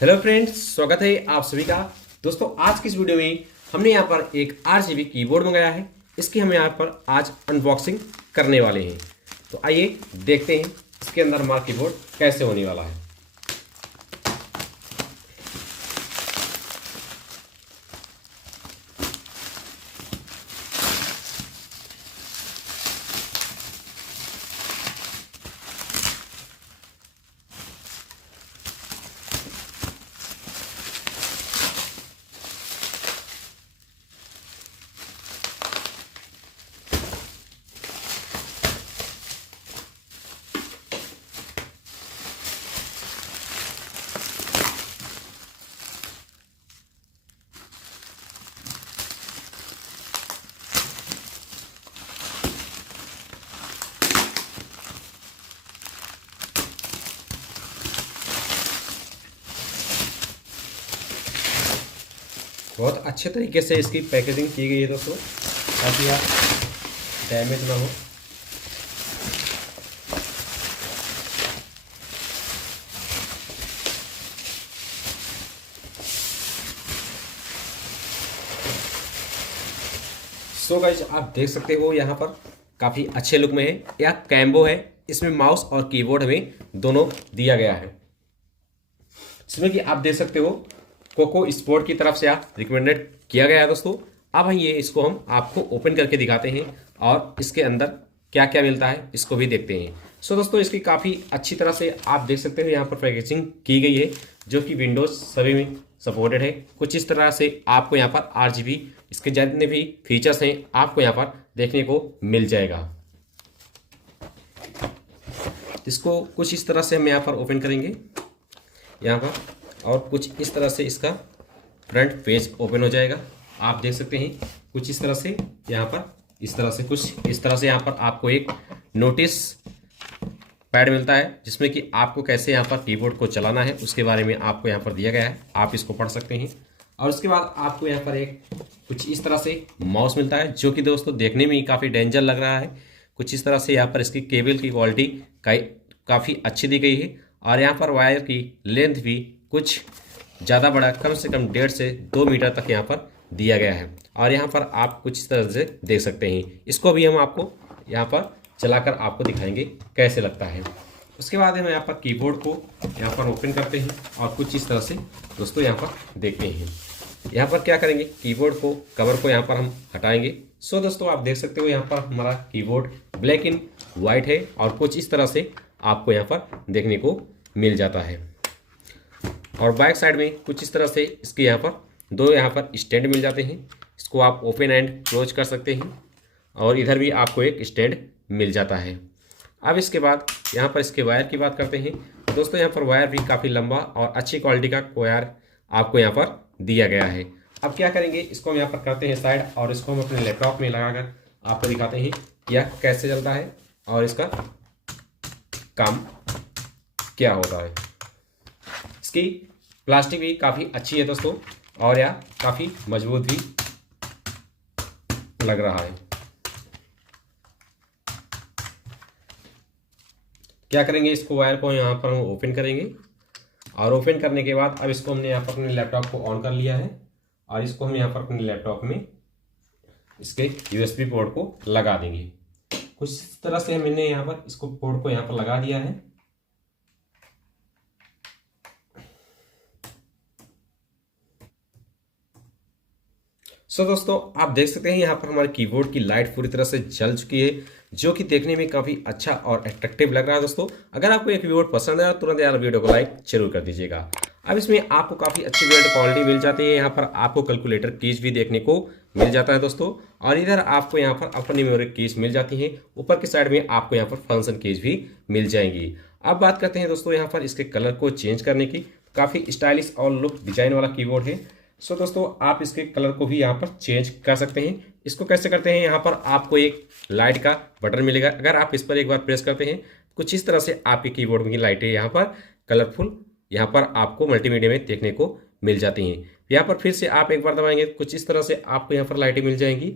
Hello friends, स्वागत है आप सभी का। दोस्तों, आज की इस वीडियो में हमने यहाँ पर एक RGB कीबोर्ड मंगाया है। इसकी हम यहाँ पर आज अनबॉक्सिंग करने वाले हैं। तो आइए देखते हैं इसके अंदर हमारा कीबोर्ड कैसे होने वाला है। बहुत अच्छे तरीके से इसकी पैकेजिंग की गई है दोस्तों, ताकि आप डैमेज ना हो। सो गाइज, आप देख सकते हो यहाँ पर काफ़ी अच्छे लुक में है। यह कैम्बो है। इसमें माउस और कीबोर्ड हमें दोनों दिया गया है। इसमें कि आप देख सकते हो कोको स्पोर्ट की तरफ से आप रिकमेंडेड किया गया है दोस्तों। अब ये इसको हम आपको ओपन करके दिखाते हैं और इसके अंदर क्या क्या मिलता है इसको भी देखते हैं। सो दोस्तों, इसकी काफ़ी अच्छी तरह से आप देख सकते हो यहाँ पर पैकेजिंग की गई है, जो कि विंडोज़ सभी में सपोर्टेड है। कुछ इस तरह से आपको यहाँ पर RGB इसके जितने भी फीचर्स हैं आपको यहाँ पर देखने को मिल जाएगा। इसको कुछ इस तरह से हम यहाँ पर ओपन करेंगे यहाँ पर, और कुछ इस तरह से इसका फ्रंट पेज ओपन हो जाएगा। आप देख सकते हैं कुछ इस तरह से यहाँ पर, इस तरह से कुछ इस तरह से यहाँ पर आपको एक नोटिस पैड मिलता है, जिसमें कि आपको कैसे यहाँ पर कीबोर्ड को चलाना है उसके बारे में आपको यहाँ पर दिया गया है। आप इसको पढ़ सकते हैं। और उसके बाद आपको यहाँ पर एक कुछ इस तरह से माउस मिलता है, जो कि दोस्तों देखने में ही काफ़ी डेंजर लग रहा है। कुछ इस तरह से यहाँ पर इसकी केबल की क्वालिटी काफ़ी अच्छी दी गई है, और यहाँ पर वायर की लेंथ भी कुछ ज़्यादा बड़ा, कम से कम 1.5 से 2 मीटर तक यहाँ पर दिया गया है। और यहाँ पर आप कुछ इस तरह से देख सकते हैं। इसको भी हम आपको यहाँ पर चलाकर आपको दिखाएंगे कैसे लगता है। उसके बाद हम यहाँ पर कीबोर्ड को यहाँ पर ओपन करते हैं और कुछ इस तरह से दोस्तों यहाँ पर देखते हैं। यहाँ पर क्या करेंगे, कीबोर्ड को कवर को यहाँ पर हम हटाएंगे। सो दोस्तों, आप देख सकते हो यहाँ पर हमारा कीबोर्ड ब्लैक एंड वाइट है, और कुछ इस तरह से आपको यहाँ पर देखने को मिल जाता है। और बैक साइड में कुछ इस तरह से इसके यहाँ पर दो यहाँ पर स्टैंड मिल जाते हैं। इसको आप ओपन एंड क्लोज कर सकते हैं, और इधर भी आपको एक स्टैंड मिल जाता है। अब इसके बाद यहाँ पर इसके वायर की बात करते हैं। दोस्तों, यहाँ पर वायर भी काफ़ी लंबा और अच्छी क्वालिटी का वायर आपको यहाँ पर दिया गया है। अब क्या करेंगे, इसको हम यहाँ पर करते हैं साइड, और इसको हम अपने लैपटॉप में लगाकर आपको दिखाते हैं यह कैसे चलता है और इसका काम क्या होता है। इसकी प्लास्टिक भी काफ़ी अच्छी है दोस्तों, और यह काफ़ी मजबूत भी लग रहा है। क्या करेंगे, इसको वायर को यहाँ पर हम ओपन करेंगे, और ओपन करने के बाद अब इसको हमने यहाँ पर अपने लैपटॉप को ऑन कर लिया है, और इसको हम यहाँ पर अपने लैपटॉप में इसके USB पोर्ट को लगा देंगे। कुछ इस तरह से मैंने यहाँ पर इसको पोर्ट को यहाँ पर लगा दिया है। सो दोस्तों, आप देख सकते हैं यहाँ पर हमारे कीबोर्ड की लाइट पूरी तरह से जल चुकी है, जो कि देखने में काफ़ी अच्छा और अट्रैक्टिव लग रहा है। दोस्तों, अगर आपको एक कीबोर्ड पसंद है तो तुरंत यार वीडियो को लाइक जरूर कर दीजिएगा। अब इसमें आपको काफ़ी अच्छी बिल्ड क्वालिटी मिल जाती है। यहाँ पर आपको कैलकुलेटर कीज भी देखने को मिल जाता है दोस्तों, और इधर आपको यहाँ पर अपनी मेमोरी कीज मिल जाती है। ऊपर की साइड में आपको यहाँ पर फंक्शन कीज भी मिल जाएंगी। अब बात करते हैं दोस्तों यहाँ पर इसके कलर को चेंज करने की। काफ़ी स्टाइलिश और लुक डिजाइन वाला कीबोर्ड है। सो दोस्तों, आप इसके कलर को भी यहाँ पर चेंज कर सकते हैं। इसको कैसे करते हैं, यहाँ पर आपको एक लाइट का बटन मिलेगा। अगर आप इस पर एक बार प्रेस करते हैं, कुछ इस तरह से आपके कीबोर्ड की लाइटें यहाँ पर कलरफुल यहाँ पर आपको मल्टीमीडिया में देखने को मिल जाती हैं। यहाँ पर फिर से आप एक बार दबाएंगे, कुछ इस तरह से आपको यहाँ पर लाइटें मिल जाएंगी,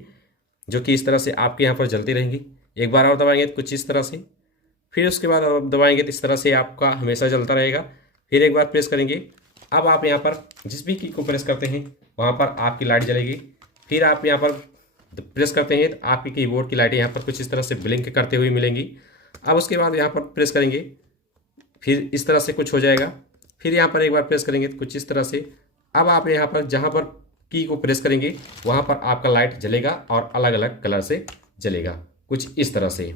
जो कि इस तरह से आपके यहाँ पर जलती रहेंगी। एक बार और दबाएंगे कुछ इस तरह से, फिर उसके बाद आप दबाएंगे तो इस तरह से आपका हमेशा जलता रहेगा। फिर एक बार प्रेस करेंगे, अब आप यहाँ पर जिस भी की को प्रेस करते हैं वहाँ पर आपकी लाइट जलेगी। फिर आप यहाँ पर प्रेस करते हैं तो आपकी कीबोर्ड की लाइटें यहाँ पर कुछ इस तरह से ब्लिंक करते हुए मिलेंगी। अब उसके बाद यहाँ पर प्रेस करेंगे, फिर इस तरह से कुछ हो जाएगा। फिर यहाँ पर एक बार प्रेस करेंगे तो कुछ इस तरह से। अब आप यहाँ पर जहाँ पर की को प्रेस करेंगे वहाँ पर आपका लाइट जलेगा और अलग अलग कलर से जलेगा, कुछ इस तरह से।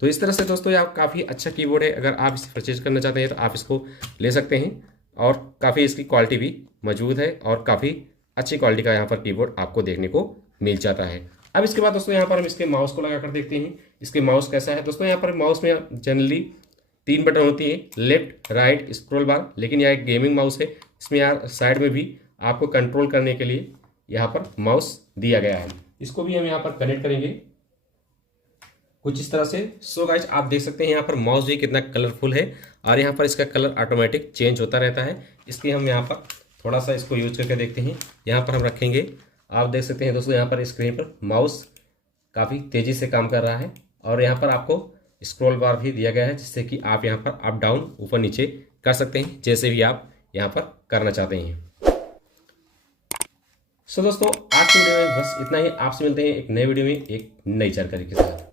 तो इस तरह से दोस्तों ये काफ़ी अच्छा कीबोर्ड है। अगर आप इसे परचेज करना चाहते हैं तो आप इसको ले सकते हैं और काफ़ी इसकी क्वालिटी भी मौजूद है और काफ़ी अच्छी क्वालिटी का यहाँ पर कीबोर्ड आपको देखने को मिल जाता है। अब इसके बाद दोस्तों यहाँ पर हम इसके माउस को लगा कर देखते हैं इसके माउस कैसा है। दोस्तों यहाँ पर माउस में जनरली 3 बटन होती है, लेफ्ट राइट स्क्रॉल बार, लेकिन यह एक गेमिंग माउस है। इसमें यार साइड में भी आपको कंट्रोल करने के लिए यहाँ पर माउस दिया गया है। इसको भी हम यहाँ पर कनेक्ट करेंगे कुछ इस तरह से। सो गाइज आप देख सकते हैं यहाँ पर माउस भी कितना कलरफुल है और यहाँ पर इसका कलर ऑटोमेटिक चेंज होता रहता है। इसलिए हम यहाँ पर थोड़ा सा इसको यूज करके देखते हैं। यहाँ पर हम रखेंगे, आप देख सकते हैं दोस्तों यहाँ पर स्क्रीन पर माउस काफ़ी तेज़ी से काम कर रहा है और यहाँ पर आपको स्क्रॉल बार भी दिया गया है जिससे कि आप यहाँ पर अप डाउन ऊपर नीचे कर सकते हैं जैसे भी आप यहाँ पर करना चाहते हैं। सो दोस्तों आज के वीडियो में बस इतना ही। आपसे मिलते हैं एक नए वीडियो में एक नई जानकारी के साथ।